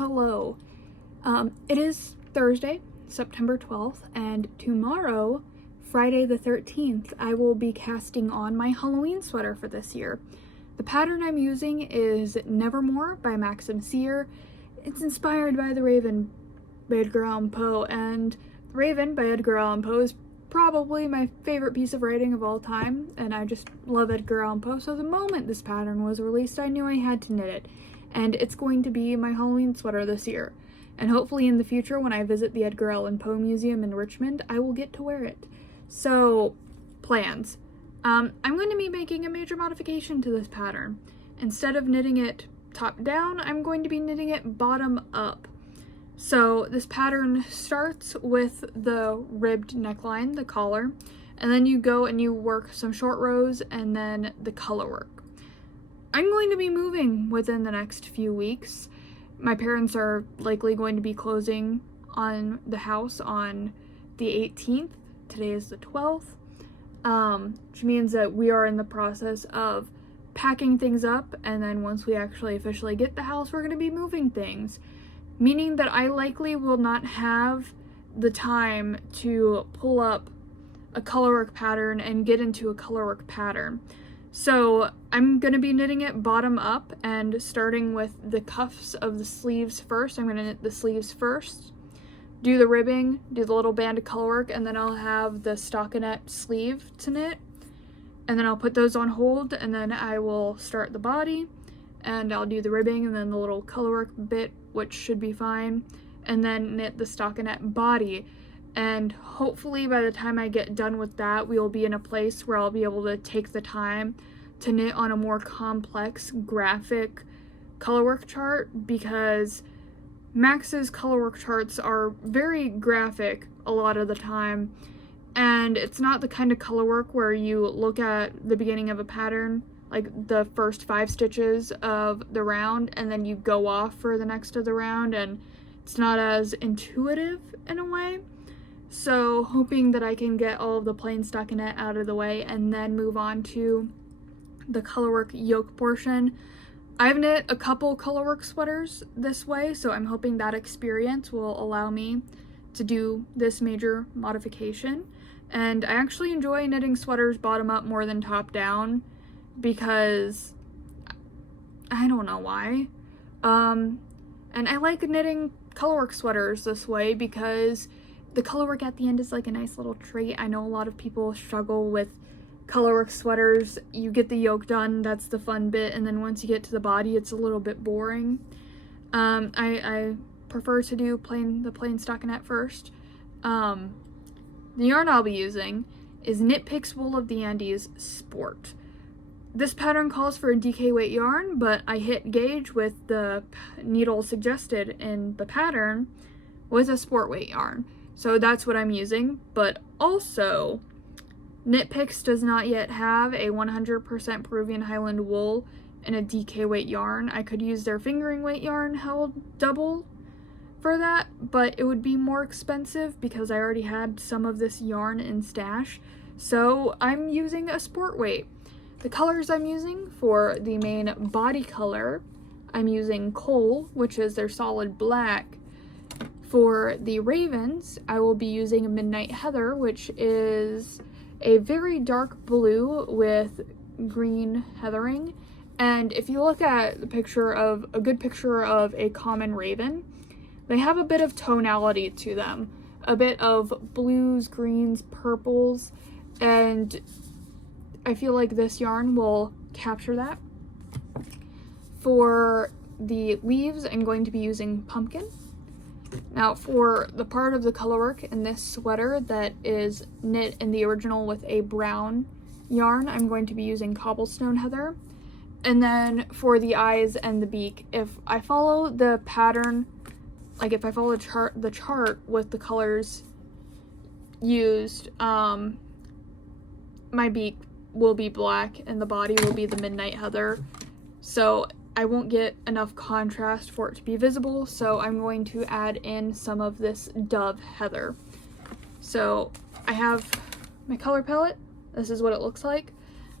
hello. It is Thursday, September 12th, and tomorrow, Friday the 13th, I will be casting on my Halloween sweater for this year. The pattern I'm using is Nevermore by Maxim. It's inspired by The Raven by Edgar Allan Poe, and The Raven by Edgar Allan Poe is probably my favorite piece of writing of all time, and I just love Edgar Allan Poe, so the moment this pattern was released, I knew I had to knit it. And it's going to be my Halloween sweater this year. And hopefully in the future, when I visit the Edgar Allan Poe Museum in Richmond, I will get to wear it. So, plans. I'm going to be making a major modification to this pattern. Instead of knitting it top down, I'm going to be knitting it bottom up. So this pattern starts with the ribbed neckline, the collar, and then you go and you work some short rows and then the color work. I'm going to be moving within the next few weeks. My parents are likely going to be closing on the house on the 18th. Today is the 12th, which means that we are in the process of packing things up, and then once we actually officially get the house, we're going to be moving things, meaning that I likely will not have the time to pull up a colorwork pattern and get into a colorwork pattern. So I'm going to be knitting it bottom up and starting with the cuffs of the sleeves first. I'm going to knit the sleeves first, do the ribbing, do the little band of colorwork, and then I'll have the stockinette sleeve to knit. And then I'll put those on hold, and then I will start the body, and I'll do the ribbing and then the little colorwork bit, which should be fine, and then knit the stockinette body. And hopefully by the time I get done with that, we will be in a place where I'll be able to take the time to knit on a more complex graphic colorwork chart, because Max's colorwork charts are very graphic a lot of the time, and it's not the kind of colorwork where you look at the beginning of a pattern, like the first 5 stitches of the round, and then you go off for the next of the round, and it's not as intuitive in a way. So hoping that I can get all of the plain stockinette out of the way and then move on to the colorwork yoke portion. I've knit a couple colorwork sweaters this way, so I'm hoping that experience will allow me to do this major modification. And I actually enjoy knitting sweaters bottom up more than top down, because I don't know why. And I like knitting colorwork sweaters this way because the colorwork at the end is like a nice little treat. I know a lot of people struggle with colorwork sweaters. You get the yoke done, that's the fun bit, and then once you get to the body, it's a little bit boring. I prefer to do the plain stockinette first. The yarn I'll be using is Knit Picks Wool of the Andes Sport. This pattern calls for a DK weight yarn, but I hit gauge with the needle suggested in the pattern with a sport weight yarn. So that's what I'm using, but also Knit Picks does not yet have a 100% Peruvian Highland wool in a DK weight yarn. I could use their fingering weight yarn held double for that, but it would be more expensive because I already had some of this yarn in stash. So I'm using a sport weight. The colors I'm using for the main body color, I'm using Coal, which is their solid black. For the ravens, I will be using Midnight Heather, which is a very dark blue with green heathering. And if you look at a good picture of a common raven, they have a bit of tonality to them, a bit of blues, greens, purples, and I feel like this yarn will capture that. For the leaves, I'm going to be using Pumpkin. Now for the part of the colorwork in this sweater that is knit in the original with a brown yarn, I'm going to be using Cobblestone Heather. And then for the eyes and the beak, if I follow the pattern, like if I follow the chart with the colors used, my beak will be black and the body will be the Midnight Heather. So I won't get enough contrast for it to be visible, so I'm going to add in some of this Dove Heather. So I have my color palette. This is what it looks like.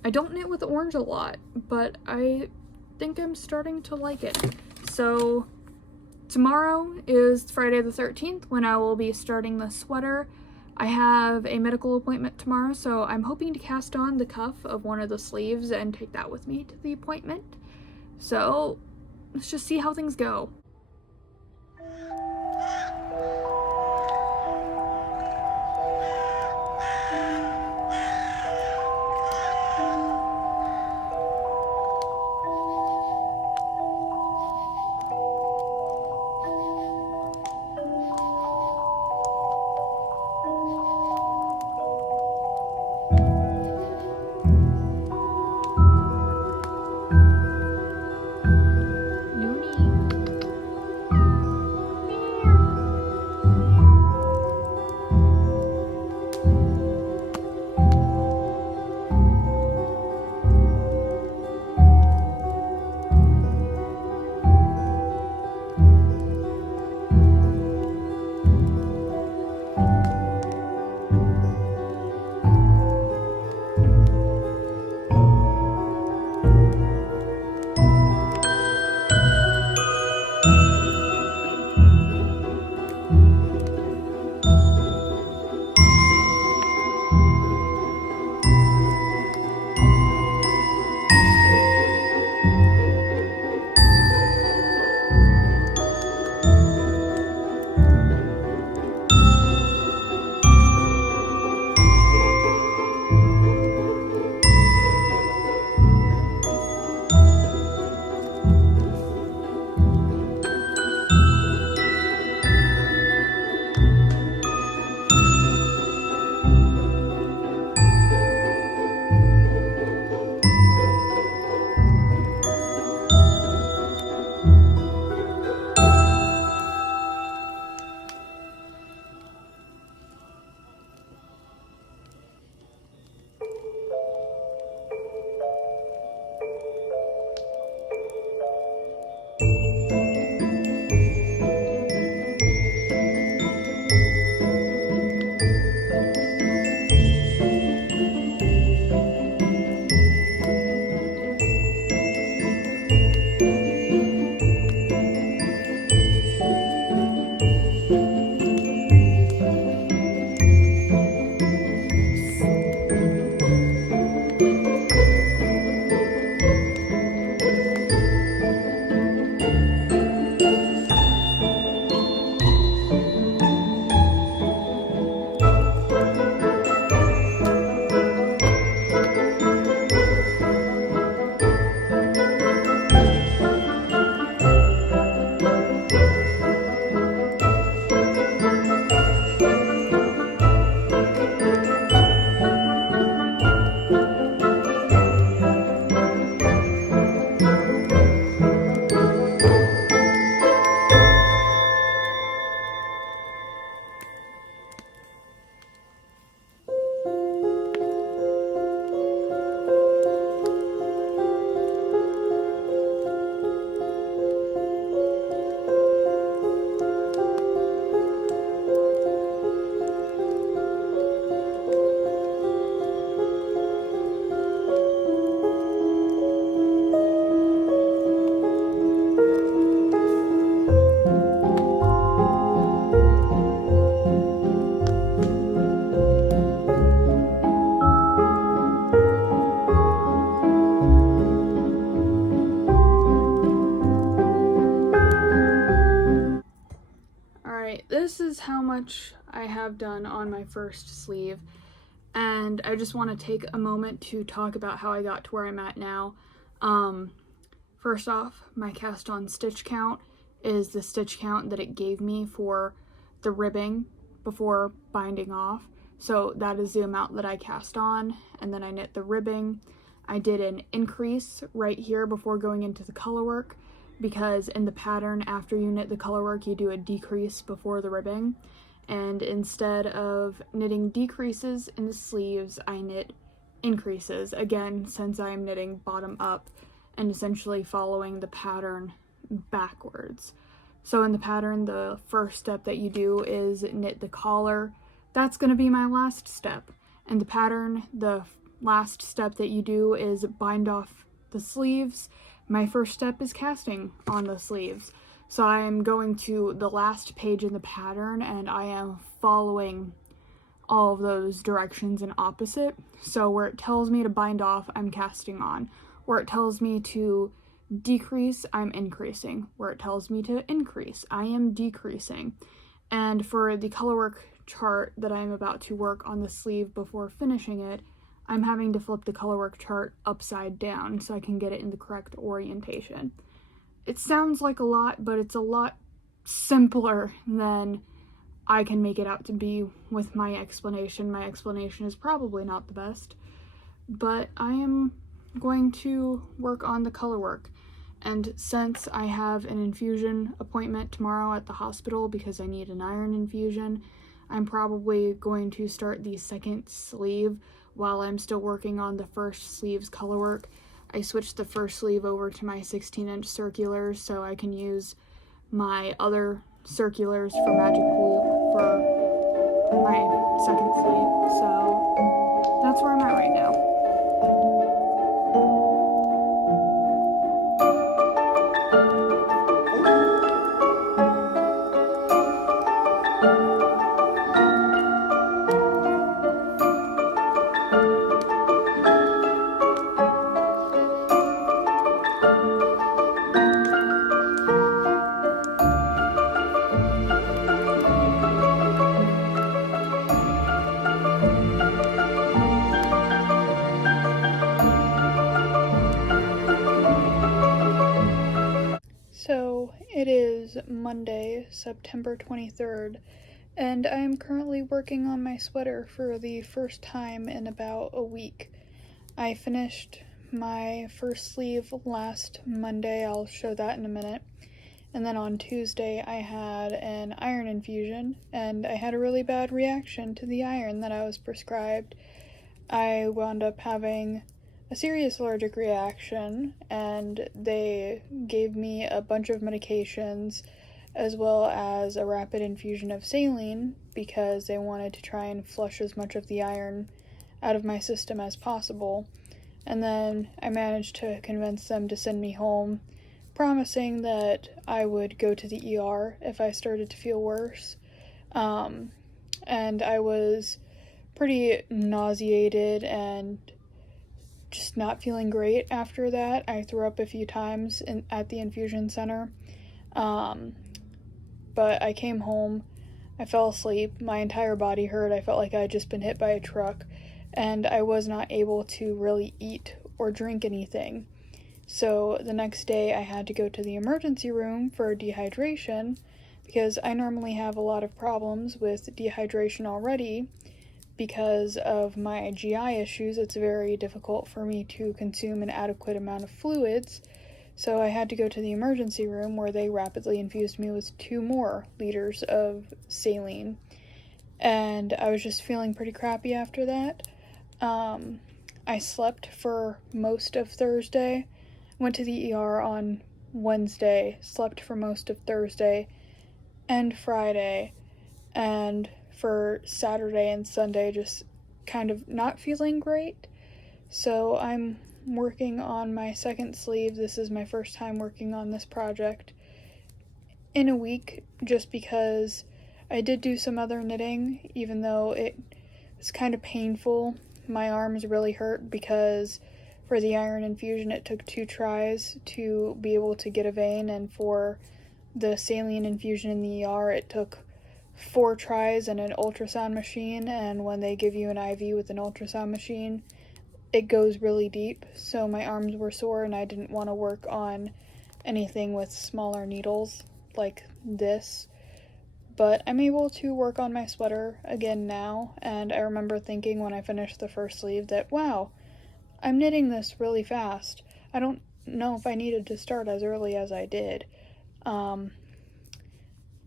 I don't knit with orange a lot, but I think I'm starting to like it. So tomorrow is Friday the 13th when I will be starting the sweater. I have a medical appointment tomorrow, so I'm hoping to cast on the cuff of one of the sleeves and take that with me to the appointment. So let's just see how things go. This is how much I have done on my first sleeve, and I just want to take a moment to talk about how I got to where I'm at now. First off, my cast on stitch count is the stitch count that it gave me for the ribbing before binding off. So that is the amount that I cast on, and then I knit the ribbing. I did an increase right here before going into the color work, because in the pattern, after you knit the color work, you do a decrease before the ribbing. And instead of knitting decreases in the sleeves, I knit increases, again, since I'm knitting bottom up and essentially following the pattern backwards. So in the pattern, the first step that you do is knit the collar. That's going to be my last step. In the pattern, the last step that you do is bind off the sleeves. My first step is casting on the sleeves. So I am going to the last page in the pattern and I am following all of those directions in opposite. So where it tells me to bind off, I'm casting on. Where it tells me to decrease, I'm increasing. Where it tells me to increase, I am decreasing. And for the colorwork chart that I'm about to work on the sleeve before finishing it, I'm having to flip the colorwork chart upside down so I can get it in the correct orientation. It sounds like a lot, but it's a lot simpler than I can make it out to be with my explanation. My explanation is probably not the best, but I am going to work on the color work. And since I have an infusion appointment tomorrow at the hospital because I need an iron infusion, I'm probably going to start the second sleeve while I'm still working on the first sleeve's color work. I switched the first sleeve over to my 16-inch circulars so I can use my other circulars for Magic Blue for my second sleeve. So that's where I'm at right now. So it is Monday, September 23rd, and I am currently working on my sweater for the first time in about a week. I finished my first sleeve last Monday, I'll show that in a minute, and then on Tuesday I had an iron infusion, and I had a really bad reaction to the iron that I was prescribed. I wound up having a serious allergic reaction, and they gave me a bunch of medications as well as a rapid infusion of saline because they wanted to try and flush as much of the iron out of my system as possible. And then I managed to convince them to send me home, promising that I would go to the ER if I started to feel worse. And I was pretty nauseated and just not feeling great after that. I threw up a few times at the infusion center. But I came home, I fell asleep, my entire body hurt, I felt like I had just been hit by a truck, and I was not able to really eat or drink anything. So the next day I had to go to the emergency room for dehydration because I normally have a lot of problems with dehydration already. Because of my GI issues, it's very difficult for me to consume an adequate amount of fluids, so I had to go to the emergency room where they rapidly infused me with 2 more liters of saline, and I was just feeling pretty crappy after that. I slept for most of Thursday, went to the ER on Wednesday, slept for most of Thursday and Friday, and for Saturday and Sunday just kind of not feeling great. So I'm working on my second sleeve. This is my first time working on this project in a week just because I did do some other knitting, even though it was kind of painful. My arms really hurt because for the iron infusion it took 2 tries to be able to get a vein, and for the saline infusion in the ER it took 4 tries and an ultrasound machine, and when they give you an IV with an ultrasound machine, it goes really deep, so my arms were sore and I didn't want to work on anything with smaller needles like this. But I'm able to work on my sweater again now, and I remember thinking when I finished the first sleeve that, wow, I'm knitting this really fast. I don't know if I needed to start as early as I did.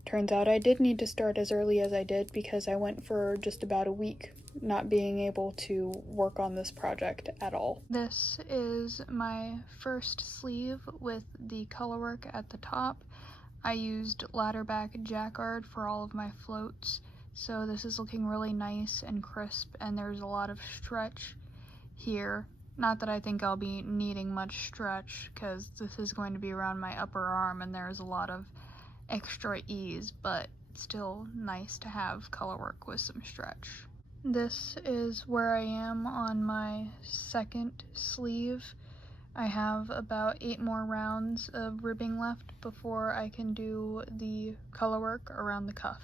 Turns out I did need to start as early as I did because I went for just about a week not being able to work on this project at all. This is my first sleeve with the colorwork at the top. I used ladderback jacquard for all of my floats, so this is looking really nice and crisp, and there's a lot of stretch here. Not that I think I'll be needing much stretch because this is going to be around my upper arm and there's a lot of extra ease, but still nice to have color work with some stretch. This is where I am on my second sleeve. I have about 8 more rounds of ribbing left before I can do the color work around the cuff.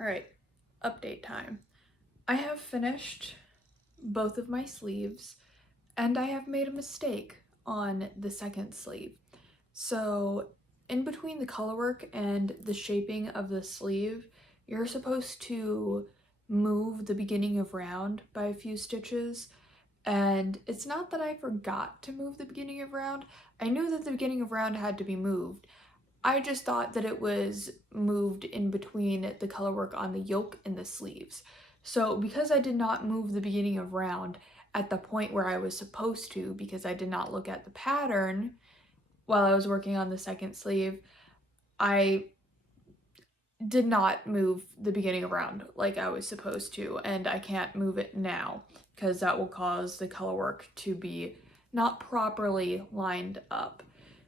Alright, update time. I have finished both of my sleeves, and I have made a mistake on the second sleeve. So in between the color work and the shaping of the sleeve, you're supposed to move the beginning of round by a few stitches. And it's not that I forgot to move the beginning of round. I knew that the beginning of round had to be moved. I just thought that it was moved in between the color work on the yoke and the sleeves. So because I did not move the beginning of round at the point where I was supposed to, because I did not look at the pattern while I was working on the second sleeve, I did not move the beginning of round like I was supposed to, and I can't move it now because that will cause the color work to be not properly lined up.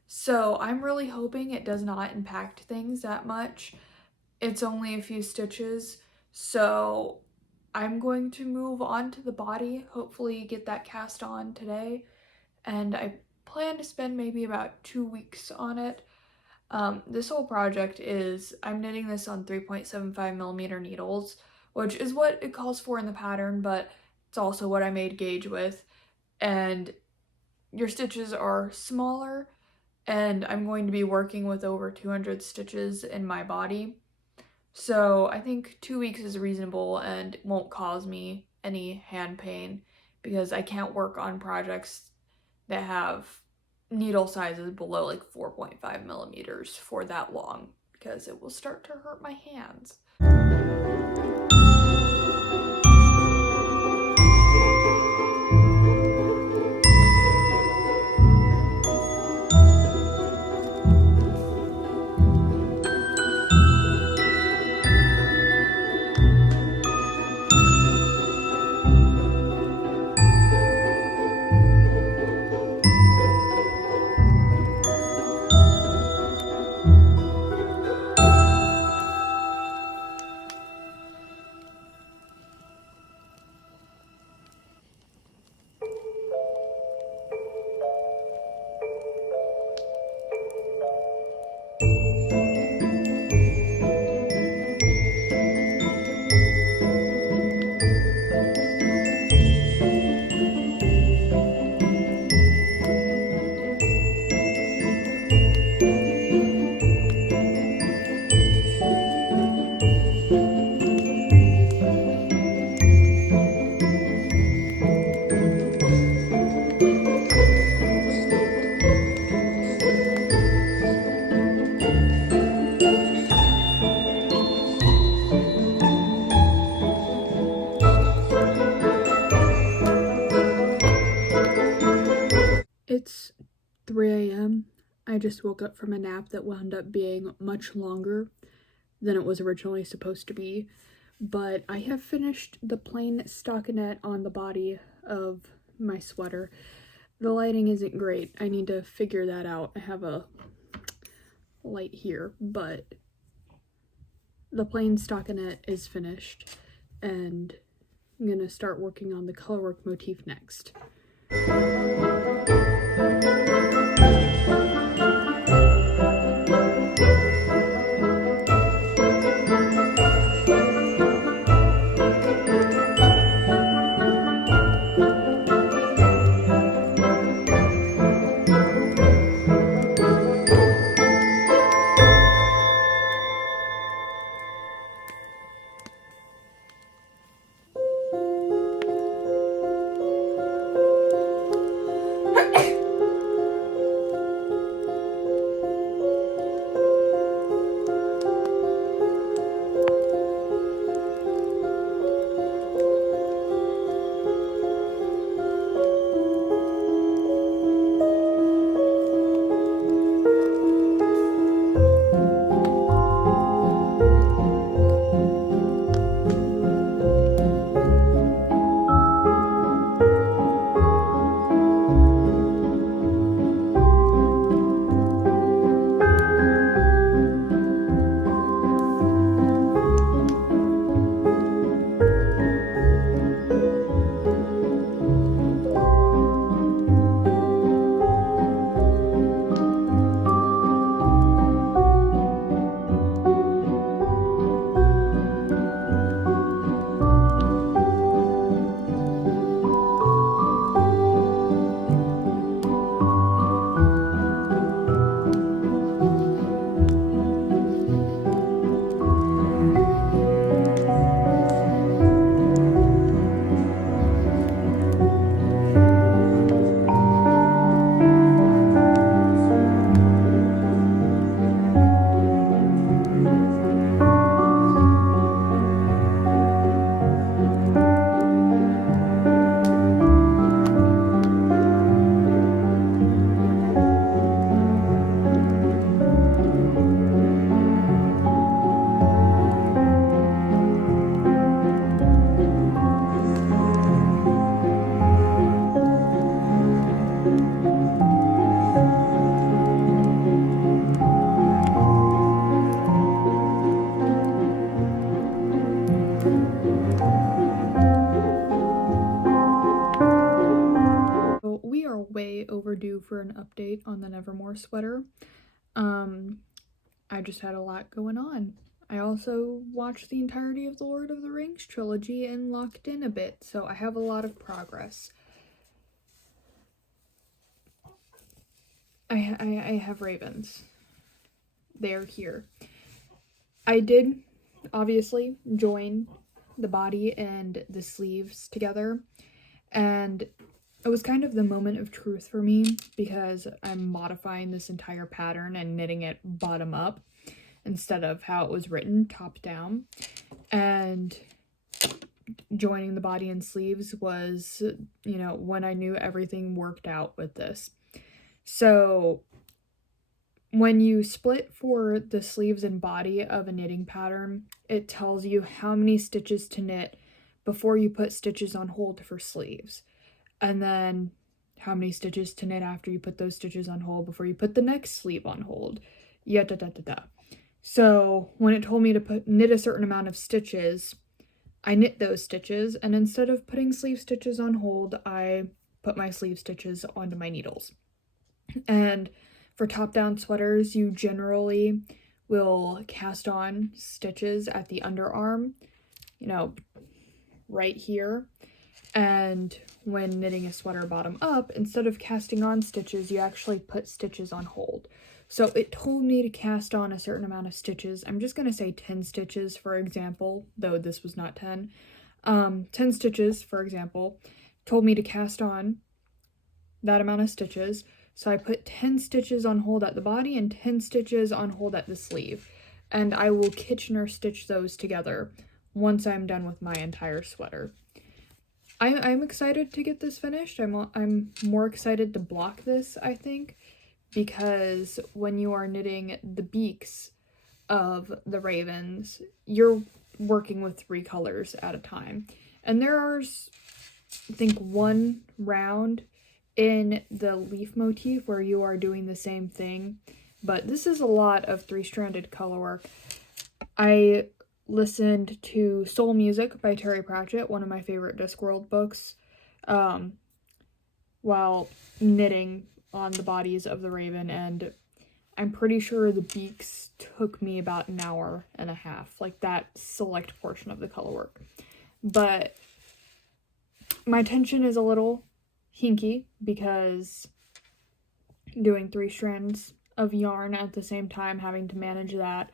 So I'm really hoping it does not impact things that much. It's only a few stitches, so I'm going to move on to the body, hopefully get that cast on today, and I plan to spend maybe about 2 weeks on it. This whole project is, I'm knitting this on 3.75mm needles, which is what it calls for in the pattern, but it's also what I made gauge with, and your stitches are smaller, and I'm going to be working with over 200 stitches in my body. So I think 2 weeks is reasonable and won't cause me any hand pain because I can't work on projects that have needle sizes below like 4.5mm for that long because it will start to hurt my hands. It's 3 a.m. I just woke up from a nap that wound up being much longer than it was originally supposed to be, but I have finished the plain stockinette on the body of my sweater. The lighting isn't great. I need to figure that out. I have a light here, but the plain stockinette is finished, and I'm gonna start working on the colorwork motif next. We are way overdue for an update on the Nevermore sweater. I just had a lot going on. I also watched the entirety of the Lord of the Rings trilogy and locked in a bit, so I have a lot of progress. I have ravens. They're here. I did, obviously, join the body and the sleeves together, and it was kind of the moment of truth for me because I'm modifying this entire pattern and knitting it bottom up instead of how it was written top down. And joining the body and sleeves was, you know, when I knew everything worked out with this. So when you split for the sleeves and body of a knitting pattern, it tells you how many stitches to knit before you put stitches on hold for sleeves. And then how many stitches to knit after you put those stitches on hold before you put the next sleeve on hold. So when it told me to knit a certain amount of stitches, I knit those stitches, and instead of putting sleeve stitches on hold, I put my sleeve stitches onto my needles. And for top-down sweaters, you generally will cast on stitches at the underarm, you know, right here. And when knitting a sweater bottom up, instead of casting on stitches, you actually put stitches on hold. So it told me to cast on a certain amount of stitches. I'm just going to say 10 stitches, for example, though this was not 10. 10 stitches, for example, told me to cast on that amount of stitches. So I put 10 stitches on hold at the body and 10 stitches on hold at the sleeve. And I will Kitchener stitch those together once I'm done with my entire sweater. I'm excited to get this finished. I'm more excited to block this, I think, because when you are knitting the beaks of the ravens, you're working with 3 colors at a time. And there's, I think, one round in the leaf motif where you are doing the same thing, but this is a lot of three-stranded color work. I listened to Soul Music by Terry Pratchett, one of my favorite Discworld books, while knitting on the bodies of the raven, and I'm pretty sure the beaks took me about an hour and a half, like that select portion of the color work. But my tension is a little hinky because doing 3 strands of yarn at the same time, having to manage that.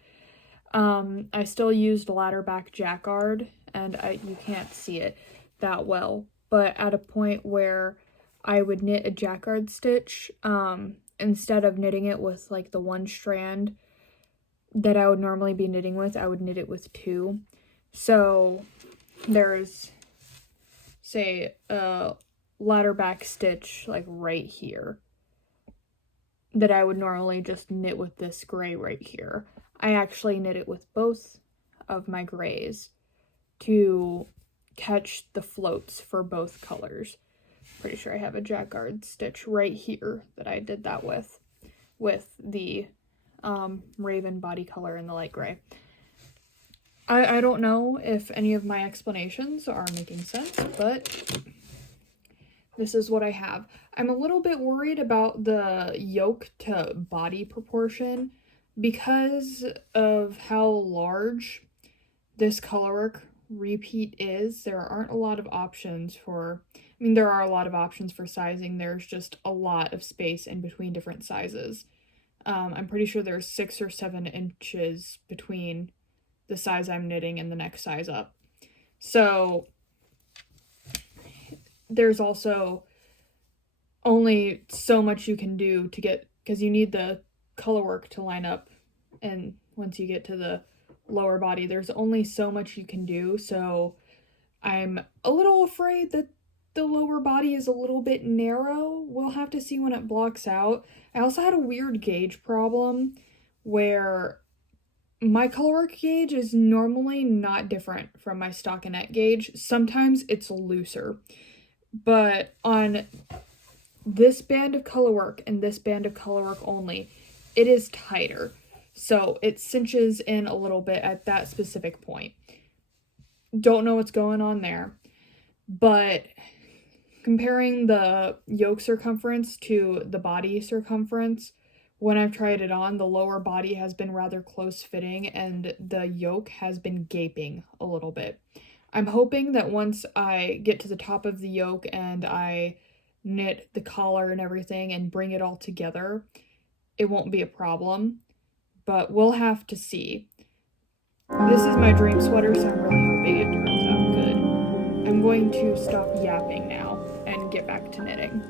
I still used ladder back jacquard, and you can't see it that well, but at a point where I would knit a jacquard stitch, instead of knitting it with like the 1 strand that I would normally be knitting with, I would knit it with 2. So there's, say, a ladder back stitch like right here that I would normally just knit with this gray right here. I actually knit it with both of my grays to catch the floats for both colors. Pretty sure I have a jacquard stitch right here that I did that with the raven body color in the light gray. I don't know if any of my explanations are making sense, but this is what I have. I'm a little bit worried about the yoke to body proportion because of how large this colorwork repeat is. There aren't a lot of options for, there are a lot of options for sizing. There's just a lot of space in between different sizes. I'm pretty sure there's 6 or 7 inches between the size I'm knitting and the next size up. So there's also only so much you can do to get, because you need the color work to line up, and once you get to the lower body, there's only so much you can do. So I'm a little afraid that the lower body is a little bit narrow. We'll have to see when it blocks out. I also had a weird gauge problem where my colorwork gauge is normally not different from my stockinette gauge. Sometimes it's looser, but on this band of colorwork and this band of colorwork only, it is tighter. So it cinches in a little bit at that specific point. Don't know what's going on there, but comparing the yoke circumference to the body circumference, when I've tried it on, the lower body has been rather close fitting and the yoke has been gaping a little bit. I'm hoping that once I get to the top of the yoke and I knit the collar and everything and bring it all together, it won't be a problem, but we'll have to see. This is my dream sweater, so I'm really hoping it turns out good. I'm going to stop yapping now and get back to knitting.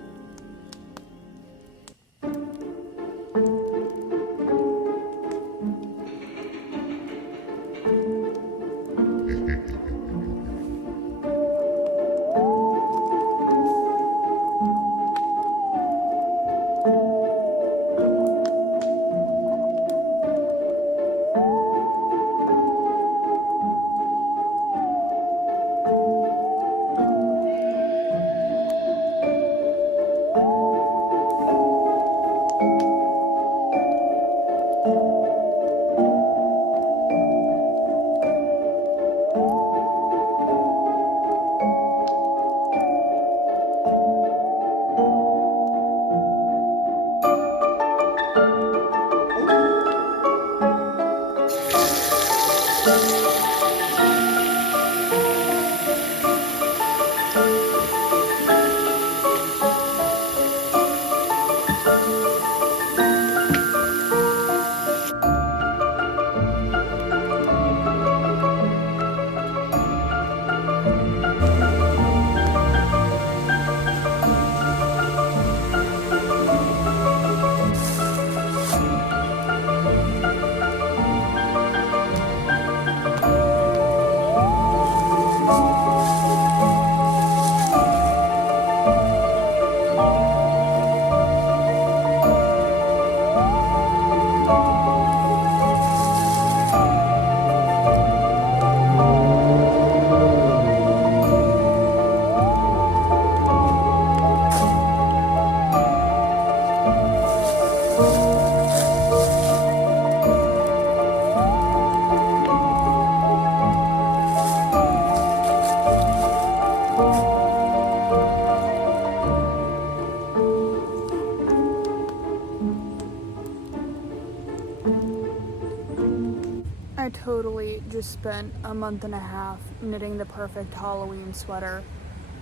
totally just spent a month and a half knitting the perfect Halloween sweater,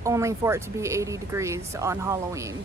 only for it to be 80 degrees on Halloween.